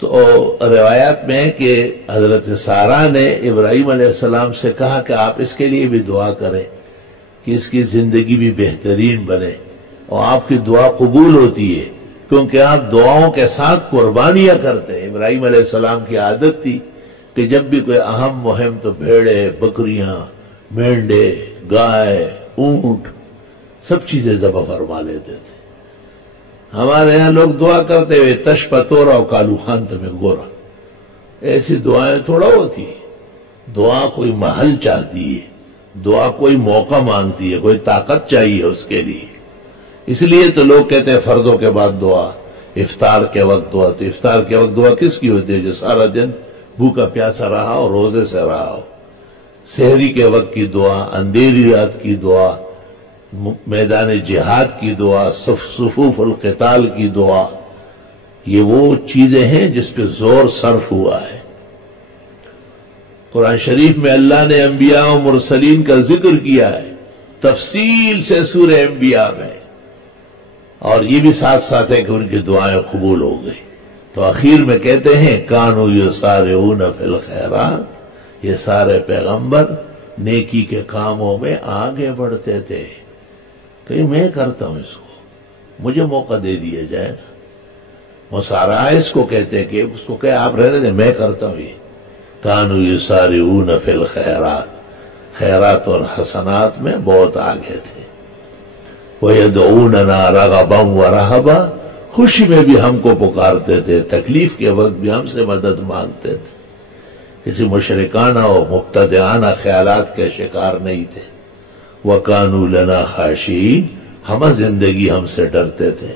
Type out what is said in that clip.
تو روایات میں ہے کہ حضرت سارہ نے ابراہیم علیہ السلام سے کہا کہ آپ اس کے لیے بھی دعا کریں کہ اس کی زندگی بھی بہترین بنے، اور آپ کی دعا قبول ہوتی ہے کیونکہ آپ دعاؤں کے ساتھ قربانیاں کرتے ہیں۔ ابراہیم علیہ السلام کی عادت تھی کہ جب بھی کوئی اہم مہم تو بھیڑے، بکریاں، مینڈے، گائے، اونٹ سب چیزیں ذبح فرما لیتے تھے۔ ہمارے ہاں لوگ دعا کرتے ہوئے تش پتورا و کالو خان تمہیں گورا، ایسی دعائیں تھوڑا ہوتی ہیں۔ دعا کوئی محل چاہتی ہے، دعا کوئی موقع مانگتی ہے، کوئی طاقت چاہیے اس کے لیے۔ اس لیے تو لوگ کہتے ہیں فردوں کے بعد دعا، افطار کے وقت دعا۔ تو افطار کے وقت دعا کس کی ہوتی ہے؟ جو سارا دن بھوکا پیاسا رہا اور روزے سے رہا ہو۔ سحری کے وقت کی دعا، اندھیری رات کی دعا، میدان جہاد کی دعا، صفوف القتال کی دعا، یہ وہ چیزیں ہیں جس پہ زور صرف ہوا ہے۔ قرآن شریف میں اللہ نے انبیاء و مرسلین کا ذکر کیا ہے تفصیل سے سورہ انبیاء میں، اور یہ بھی ساتھ ساتھ ہے کہ ان کی دعائیں قبول ہو گئی۔ تو آخر میں کہتے ہیں کانوا یسارعون فی الخیرات، یہ سارے پیغمبر نیکی کے کاموں میں آگے بڑھتے تھے کہ میں کرتا ہوں، اس کو مجھے موقع دے دیا جائے نا۔ مسارعہ اس کو کہتے ہیں کہ اس کو کہ آپ رہنے دیں، میں کرتا ہوں۔ یہ کانوا یسارعون فی الخیرات، خیرات اور حسنات میں بہت آگے تھے۔ وَيَدْعُونَنَا رَغَبًا وَرَهَبًا، خوشی میں بھی ہم کو پکارتے تھے، تکلیف کے وقت بھی ہم سے مدد مانگتے تھے، کسی مشرکانہ و مبتدعانہ خیالات کے شکار نہیں تھے۔ وَكَانُوا لَنَا خَاشِعِينَ، ہم زندگی ہم سے ڈرتے تھے۔